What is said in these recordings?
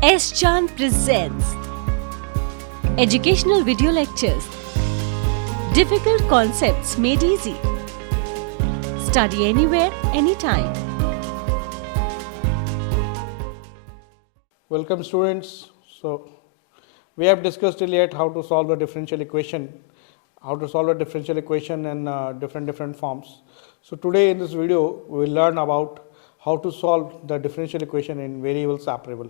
S. Chan presents educational video lectures. Difficult concepts made easy. Study anywhere, anytime. Welcome students. So we have discussed till yet how to solve the differential equation, in different forms. So today in this video we will learn about how to solve the differential equation in variable separable.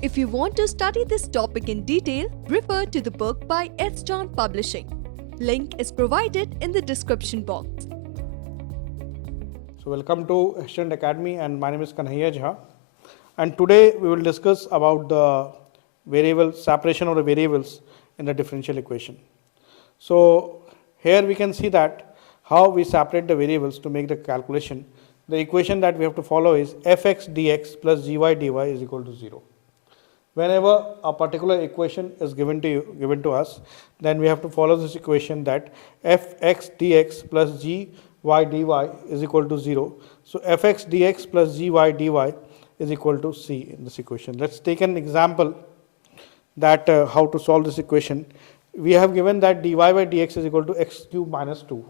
If you want to study this topic in detail, refer to the book by S. Chan Publishing. Link is provided in the description box. So welcome to Extend Academy, and my name is Kanhaiya Jha. And today we will discuss about the variable separation of the variables in the differential equation. So here we can see that how we separate the variables to make the calculation. The equation that we have to follow is fx dx plus gy dy is equal to 0. Whenever a particular equation is given to us, then we have to follow this equation that fx dx plus gy dy is equal to 0. So fx dx plus gy dy is equal to c in this equation. Let's take an example that how to solve this equation. We have given that dy by dx is equal to x cube minus 2.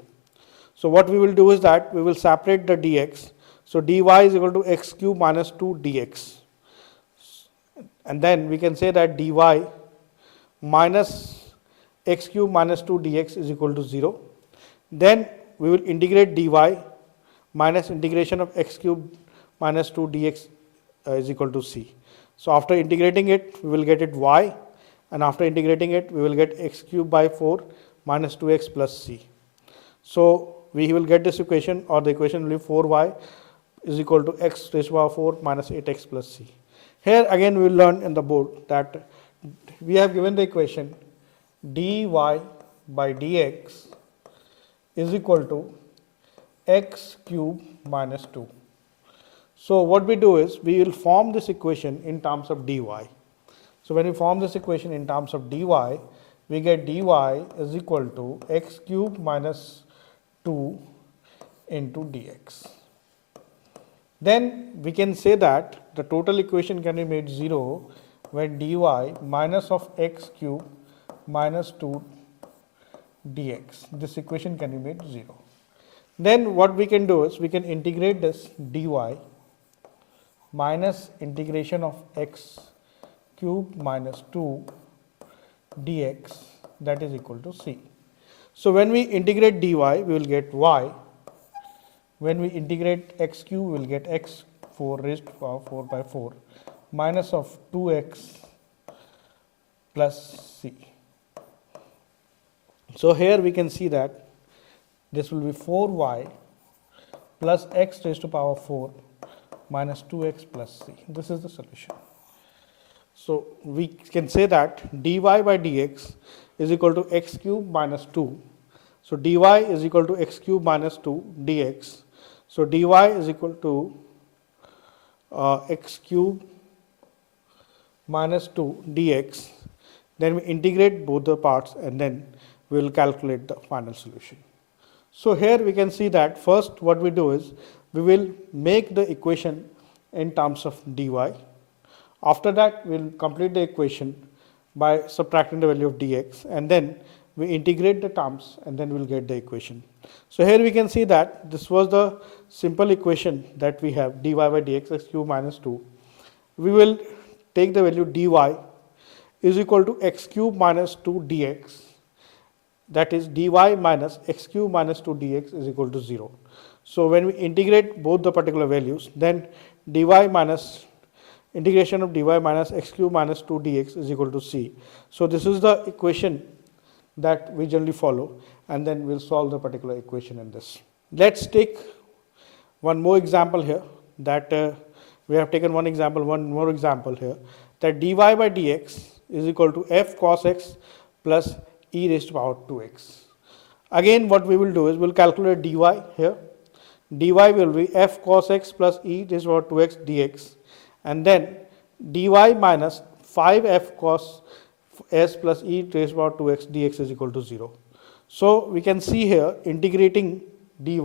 So what we will do is that we will separate the dx. So dy is equal to x cube minus 2 dx. And then we can say that dy minus x cube minus 2 dx is equal to 0. Then we will integrate dy minus integration of x cube minus 2 dx is equal to c. So after integrating it, we will get it y, and after integrating it, we will get x cube by 4 minus 2x plus c. So we will get this equation, or the equation will be 4y is equal to x raised to the power 4 minus 8x plus c. Here again we will learn in the board that we have given the equation dy by dx is equal to x cube minus 2. So what we do is we will form this equation in terms of dy. So when we form this equation in terms of dy, we get dy is equal to x cube minus 2 into dx. Then we can say that the total equation can be made 0 when dy minus of x cube minus 2 dx. This equation can be made 0. Then what we can do is we can integrate this dy minus integration of x cube minus 2 dx, that is equal to c. So when we integrate dy, we will get y. When we integrate x cube, we will get x 4 raised to the power 4 by 4 minus of 2x plus c. So here we can see that this will be 4y plus x raised to the power 4 minus 2x plus c. This is the solution. So we can say that dy by dx is equal to x cube minus 2. So dy is equal to x cube minus 2 dx. So dy is equal to x cube minus 2 dx. Then we integrate both the parts, and then we will calculate the final solution. So here we can see that first what we do is we will make the equation in terms of dy. After that, we will complete the equation by subtracting the value of dx, and then we integrate the terms, and then we will get the equation. So here we can see that this was the simple equation that we have, dy by dx x cube minus 2. We will take the value dy is equal to x cube minus 2 dx, that is dy minus x cube minus 2 dx is equal to 0. So when we integrate both the particular values, then dy minus integration of dy minus x cube minus 2 dx is equal to c. So this is the equation that we generally follow, and then we'll solve the particular equation in this. Let's take one more example here, that we have taken one more example here, that dy by dx is equal to f cos x plus e raised to the power 2x. Again what we will do is we'll calculate dy here. Dy will be f cos x plus e raised to the power 2x dx, and then dy minus 5f cos s plus e raised to the power 2x dx is equal to 0. So we can see here integrating dy,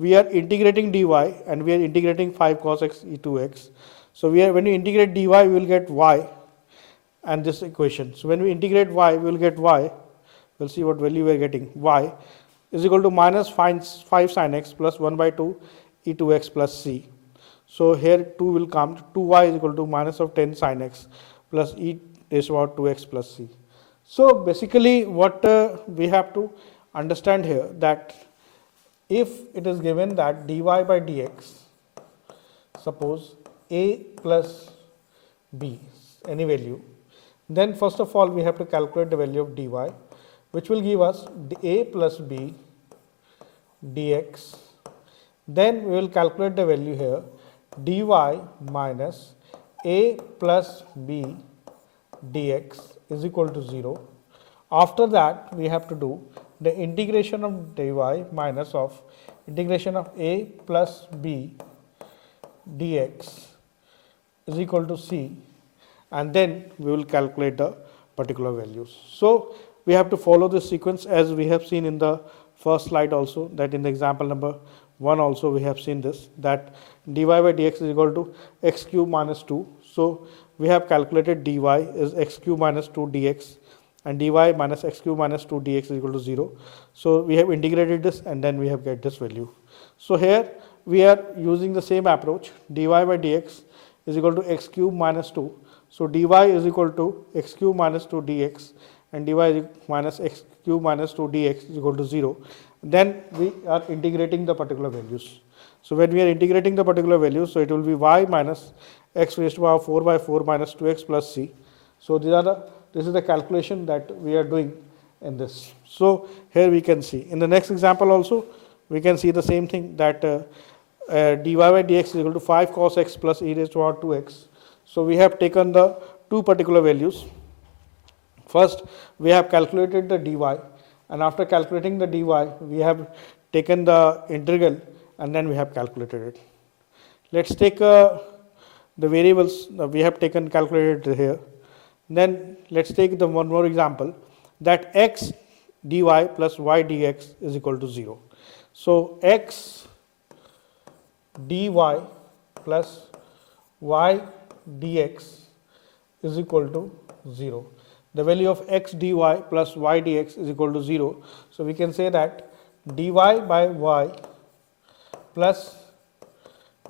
we are integrating dy and we are integrating 5 cos x e to x. So when you integrate dy, we will get y and this equation. So when we integrate y, we will get y. We'll see what value we are getting. Y is equal to minus 5 sin x plus 1 by 2 e to x plus c. So here 2 will come. 2y is equal to minus of 10 sin x plus e is about 2x plus c. So basically what we have to understand here, that if it is given that dy by dx, suppose a plus b, any value, then first of all we have to calculate the value of dy, which will give us a plus b dx. Then we will calculate the value here, dy minus a plus b dx is equal to 0. After that, we have to do the integration of dy minus of integration of a plus b dx is equal to c, and then we will calculate the particular values. So we have to follow this sequence as we have seen in the first slide also, that in the example number 1 also we have seen this, that dy by dx is equal to x cube minus 2. So we have calculated dy is x cube minus 2 dx, and dy minus x cube minus 2 dx is equal to 0. So we have integrated this and then we have get this value. So here we are using the same approach, dy by dx is equal to x cube minus 2. So dy is equal to x cube minus 2 dx, and dy minus x cube minus 2 dx is equal to 0. Then we are integrating the particular values. So when we are integrating the particular values, so it will be y minus x raised to power 4 by 4 minus 2x plus c. So this is the calculation that we are doing in this. So here we can see in the next example also we can see the same thing, that dy by dx is equal to 5 cos x plus e raised to power 2x. So we have taken the two particular values. First we have calculated the dy, and after calculating the dy we have taken the integral and then we have calculated it. Let's take the variables we have calculated here. Then let's take the one more example, that x dy plus y dx is equal to 0. So x dy plus y dx is equal to 0. The value of x dy plus y dx is equal to 0. So we can say that dy by y plus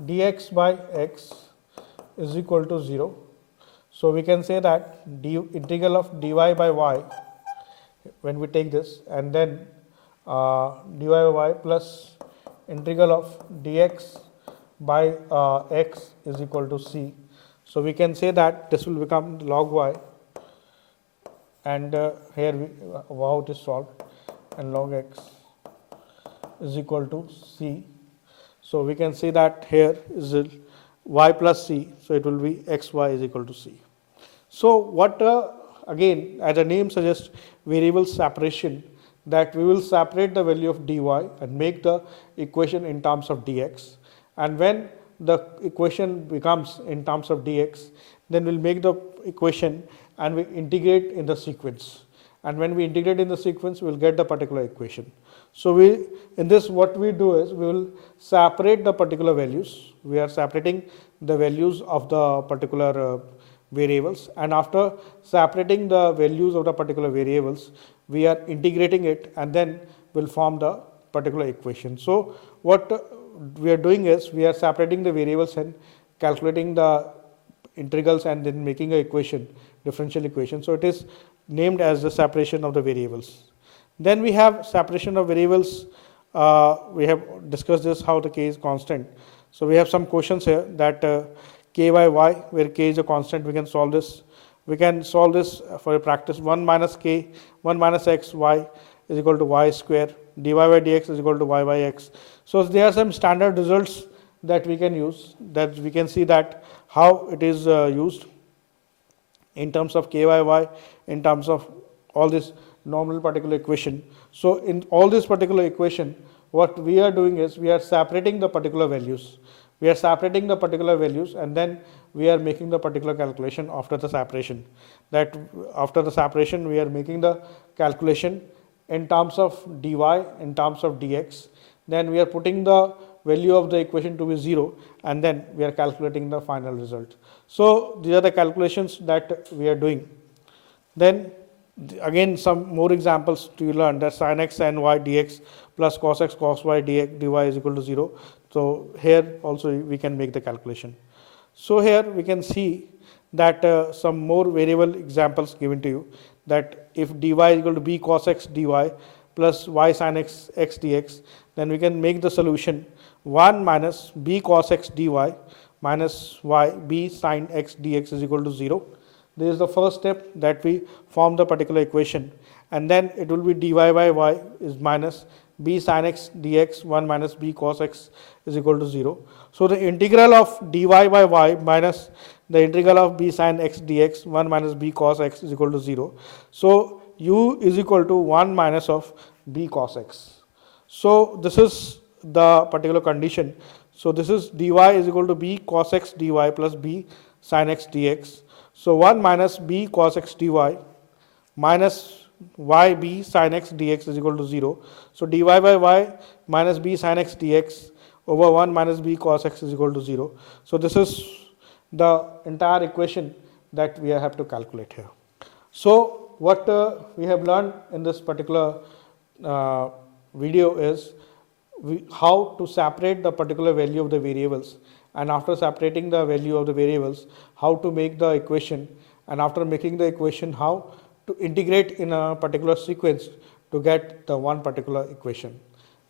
dx by x is equal to 0. So we can say that integral of dy by y, when we take this, and then dy by y plus integral of dx by x is equal to c. So we can say that this will become log y, and here how it is solved, and log x is equal to c. So we can say that here is y plus c, so it will be xy is equal to c. So what again, as the name suggests, variable separation, that we will separate the value of dy and make the equation in terms of dx, and when the equation becomes in terms of dx, then we'll make the equation and we integrate in the sequence, and when we integrate in the sequence we'll get the particular equation. So in this what we do is we will separate the particular values. We are separating the values of the particular variables, and after separating the values of the particular variables we are integrating it and then will form the particular equation. So what we are doing is we are separating the variables and calculating the integrals and then making a equation, differential equation. So it is named as the separation of the variables. Then we have separation of variables. We have discussed this, how the k is constant. So we have some questions here, that k by y, where k is a constant, we can solve this. We can solve this for a practice. 1 minus x y is equal to y square, dy by dx is equal to y by x. So there are some standard results that we can use, that we can see that how it is used in terms of k by y, in terms of all this normal particular equation. So in all this particular equation, what we are doing is we are separating the particular values. We are separating the particular values and then we are making the particular calculation after the separation. That after the separation we are making the calculation in terms of dy, in terms of dx. then we are putting the value of the equation to be 0, and then we are calculating the final result. So these are the calculations that we are doing. Then again some more examples to learn, that sin x sin y dx plus cos x cos y dx dy is equal to 0. So here also we can make the calculation. So here we can see that some more variable examples given to you, that if dy is equal to b cos x dy plus y sin x x dx, then we can make the solution 1 minus b cos x dy minus y b sin x dx is equal to 0. This is the first step, that we form the particular equation, and then it will be dy by y is minus b sin x dx 1 minus b cos x is equal to 0. So the integral of dy by y minus the integral of b sin x dx 1 minus b cos x is equal to 0. So u is equal to 1 minus of b cos x. So this is the particular condition. So this is dy is equal to b cos x dy plus b sin x dx. So 1 minus b cos x dy minus y b sin x dx is equal to 0. So dy by y minus b sin x dx over 1 minus b cos x is equal to 0. So this is the entire equation that we have to calculate here. So what we have learned in this particular video is how to separate the particular value of the variables, and after separating the value of the variables, how to make the equation, and after making the equation, how to integrate in a particular sequence to get the one particular equation.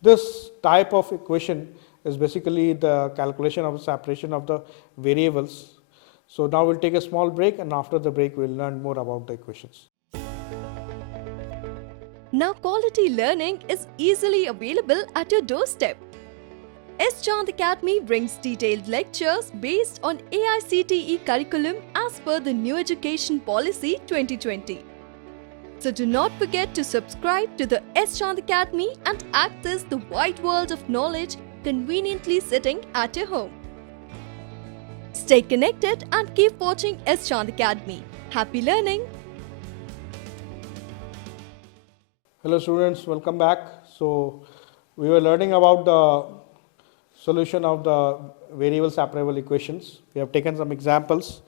This type of equation is basically the calculation of the separation of the variables. So now we'll take a small break, and after the break we'll learn more about the equations. Now quality learning is easily available at your doorstep. S. Chand Academy brings detailed lectures based on AICTE curriculum as per the New Education Policy 2020. So do not forget to subscribe to the S. Chand Academy and access the wide world of knowledge conveniently sitting at your home. Stay connected and keep watching S. Chand Academy. Happy learning! Hello students, welcome back. So we were learning about the solution of the variable separable equations. We have taken some examples,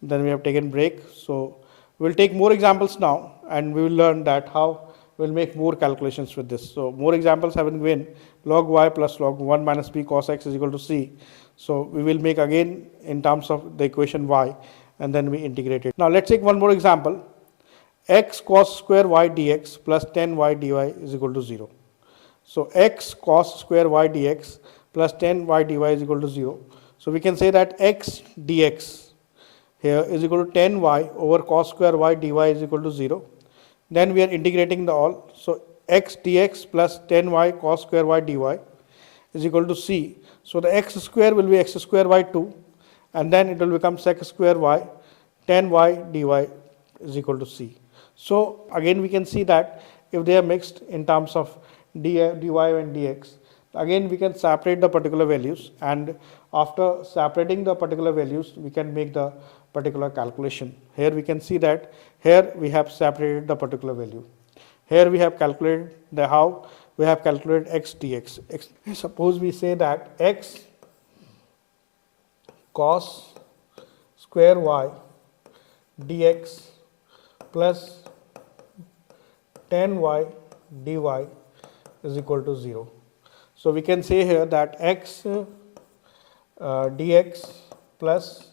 then we have taken break. So we'll take more examples now, and we will learn that how we'll make more calculations with this. So more examples have been given, log y plus log 1 minus b cos x is equal to c. So we will make again in terms of the equation y, and then we integrate it. Now let's take one more example. X cos square y dx plus 10y dy is equal to 0. So x cos square y dx plus 10y dy is equal to 0. So we can say that x dx here is equal to 10y over cos square y dy is equal to 0. Then we are integrating the all. So x dx plus 10y cos square y dy is equal to c. So the x square will be x square by 2, and then it will become sec square y 10y dy is equal to c. So again we can see that if they are mixed in terms of dy and dx, again we can separate the particular values, and after separating the particular values we can make the particular calculation. Here we can see that here we have separated the particular value. Here we have calculated the how we have calculated x dx. Suppose we say that x cos square y dx plus 10y dy is equal to 0. So we can say here that x dx plus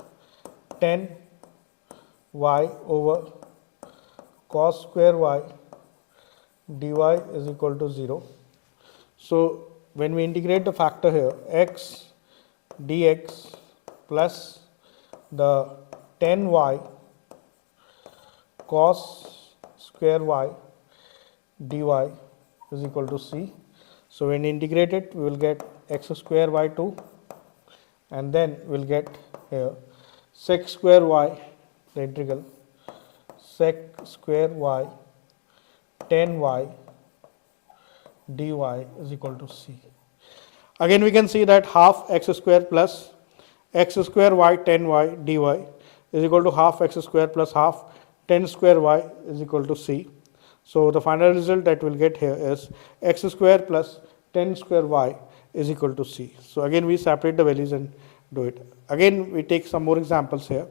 10y over cos square y dy is equal to 0. So when we integrate the factor here, x dx plus the 10y cos square y dy is equal to c. So when integrate it, we will get x square by 2, and then we will get here sec square y, the integral sec square y 10y dy is equal to c. Again we can see that half x square plus x square y 10y dy is equal to half x square plus half 10 square y is equal to c. So the final result that we'll get here is x square plus 10 square y is equal to c. So again we separate the values and do it. Again we take some more examples here.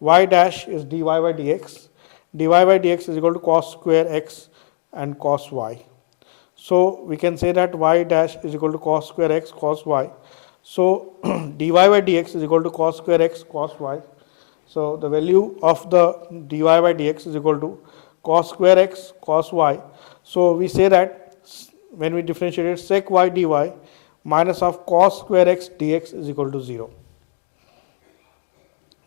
Y dash is dy by dx. Dy by dx is equal to cos square x and cos y. So we can say that y dash is equal to cos square x cos y. So dy by dx is equal to cos square x cos y. So the value of the dy by dx is equal to cos square x cos y. So we say that when we differentiate it, sec y dy minus of cos square x dx is equal to 0.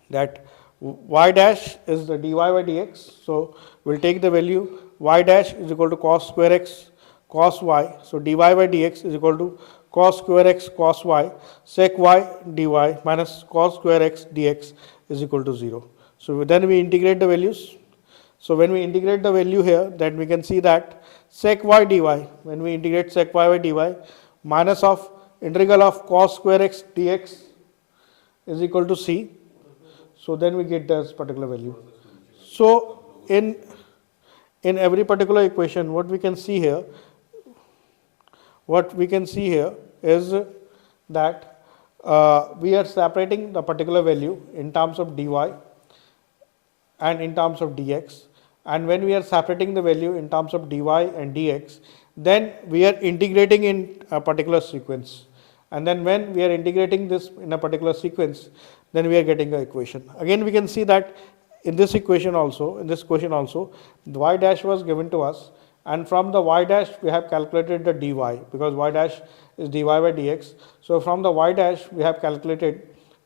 That y dash is the dy by dx. So we'll take the value y dash is equal to cos square x cos y. So dy by dx is equal to cos square x cos y sec y dy minus cos square x dx is equal to 0. So then we integrate the values. So when we integrate the value here, then we can see that sec y dy, when we integrate sec y by dy minus of integral of cos square x dx is equal to c. So then we get this particular value. So in every particular equation, what we can see here is that we are separating the particular value in terms of dy and in terms of dx, and when we are separating the value in terms of dy and dx, then we are integrating in a particular sequence, and then when we are integrating this in a particular sequence, then we are getting an equation. Again we can see that in this equation also, the y dash was given to us, and from the y dash we have calculated the dy, because y dash is dy by dx. So from the y dash we have calculated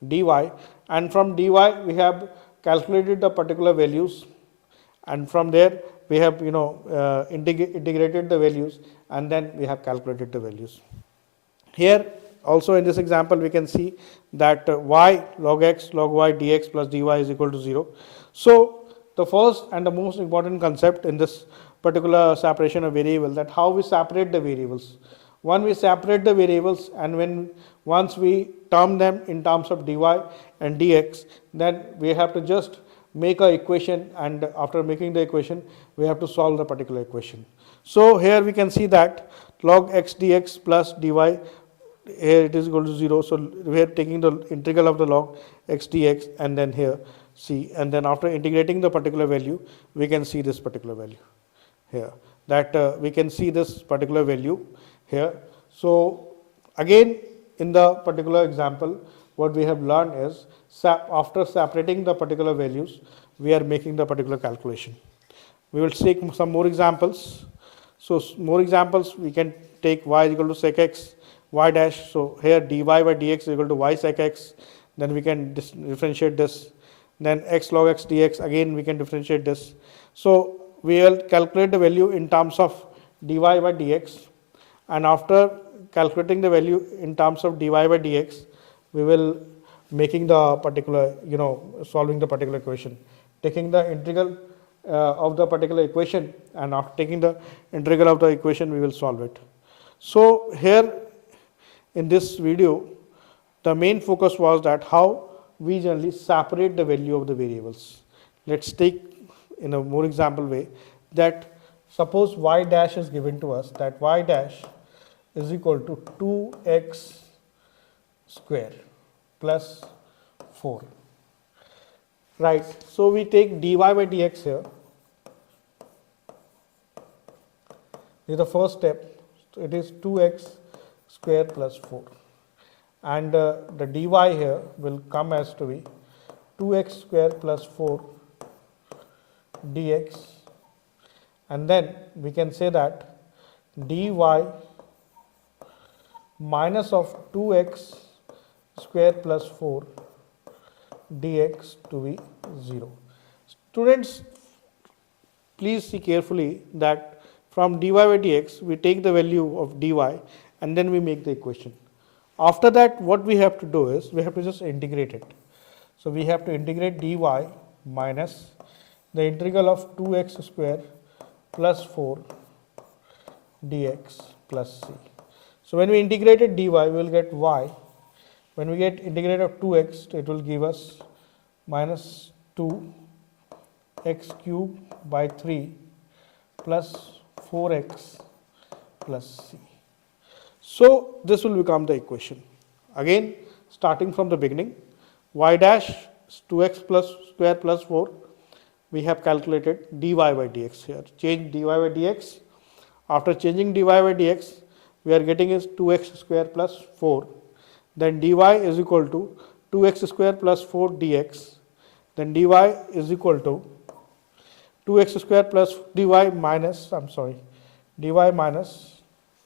dy, and from dy we have calculated the particular values, and from there we have integrated the values, and then we have calculated the values. Here also in this example we can see that y log x log y dx plus dy is equal to 0. So the first and the most important concept in this particular separation of variable, that how we separate the variables. When we separate the variables, and once we term them in terms of dy and dx, then we have to just make a equation, and after making the equation we have to solve the particular equation. So here we can see that log x dx plus dy, here it is equal to 0. So we are taking the integral of the log x dx, and then here c, and then after integrating the particular value we can see this particular value here, that we can see this particular value here. So again in the particular example what we have learned is after separating the particular values we are making the particular calculation. We will take some more examples. So more examples, we can take y is equal to sec x y dash. So here dy by dx is equal to y sec x, then we can differentiate this. Then x log x dx, again we can differentiate this. So we will calculate the value in terms of dy by dx, and after calculating the value in terms of dy by dx, we will making the particular, solving the particular equation, taking the integral of the particular equation, and after taking the integral of the equation we will solve it. So here in this video the main focus was that how we generally separate the value of the variables. Let's take in a more example way, that suppose y dash is given to us, that y dash is equal to 2x square plus 4, right. So we take dy by dx here, this is the first step. So it is 2x square plus 4, and the dy here will come as to be 2x square plus 4 dx, and then we can say that dy minus of 2x square plus 4 dx to be 0. Students, please see carefully that from dy by dx we take the value of dy and then we make the equation. After that what we have to do is we have to just integrate it. So we have to integrate dy minus the integral of 2x square plus 4 dx plus c. So when we integrated dy we will get y. When we get integrated of 2x, it will give us minus 2x cube by 3 plus 4x plus c. So this will become the equation. Again, starting from the beginning, y dash is 2x plus square plus 4. We have calculated dy by dx here. Change dy by dx. After changing dy by dx, we are getting is 2x square plus 4. Then dy is equal to 2x square plus 4 dx. Then dy is equal to 2x square plus dy minus, dy minus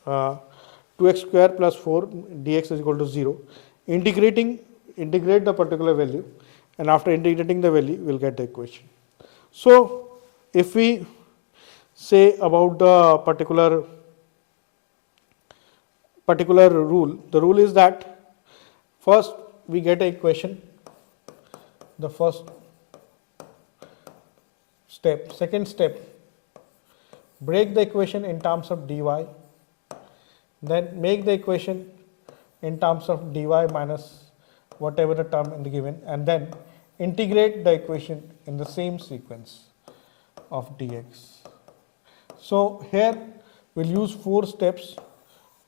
2x square plus 4 dx is equal to 0. Integrate the particular value, and after integrating the value, we will get the equation. So if we say about the particular rule, the rule is that first we get an equation, the first step. Second step, break the equation in terms of dy, then make the equation in terms of dy minus whatever the term in the given, and then integrate the equation in the same sequence of dx. So here we'll use 4 steps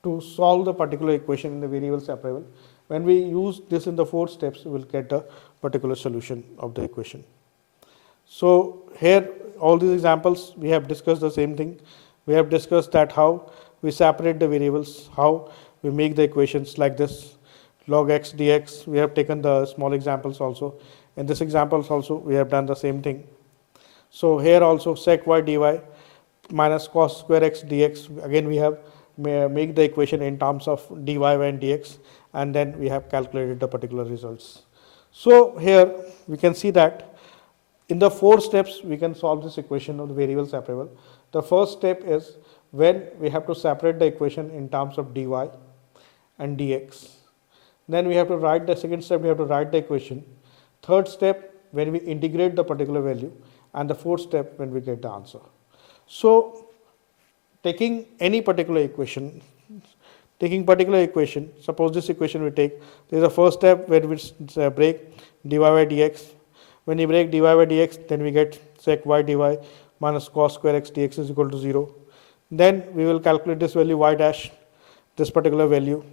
to solve the particular equation in the variable separable. When we use this in the 4 steps, we will get a particular solution of the equation. So here all these examples we have discussed the same thing. We have discussed that how we separate the variables, how we make the equations like this, log x dx. We have taken the small examples also. In this examples also we have done the same thing. So here also sec y dy minus cos square x dx. Again we have make the equation in terms of dy and dx, and then we have calculated the particular results. So here we can see that in the 4 steps we can solve this equation of the variable separable. The first step is when we have to separate the equation in terms of dy and dx. Then we have to write the second step, we have to write the equation. Third step, when we integrate the particular value, and the fourth step when we get the answer. So taking any particular equation, suppose this equation we take, there is a first step where we break dy by dx. When we break dy by dx, then we get sec y dy minus cos square x dx is equal to 0. Then we will calculate this value y dash, this particular value,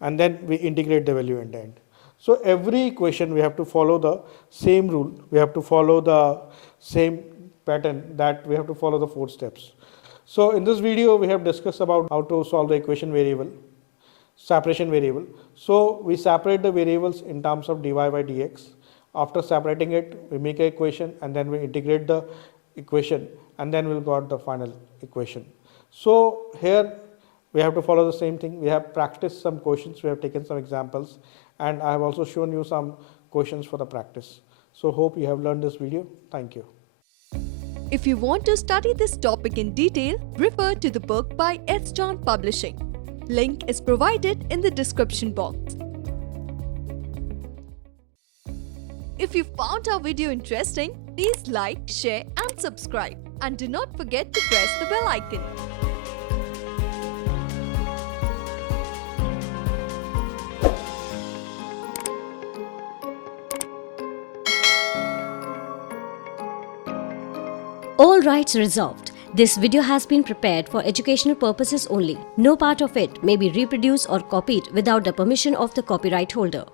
and then we integrate the value in the end. So every equation we have to follow the same rule, we have to follow the same pattern, that we have to follow the 4 steps. So in this video we have discussed about how to solve the equation variable, separation variable. So we separate the variables in terms of dy by dx. After separating it, we make an equation and then we integrate the equation, and then we'll got the final equation. So here we have to follow the same thing. We have practiced some questions, we have taken some examples, and I have also shown you some questions for the practice. So hope you have learned this video. Thank you. If you want to study this topic in detail, refer to the book by S. John Publishing. Link is provided in the description box. If you found our video interesting, please like, share and subscribe. And do not forget to press the bell icon. All rights reserved. This video has been prepared for educational purposes only. No part of it may be reproduced or copied without the permission of the copyright holder.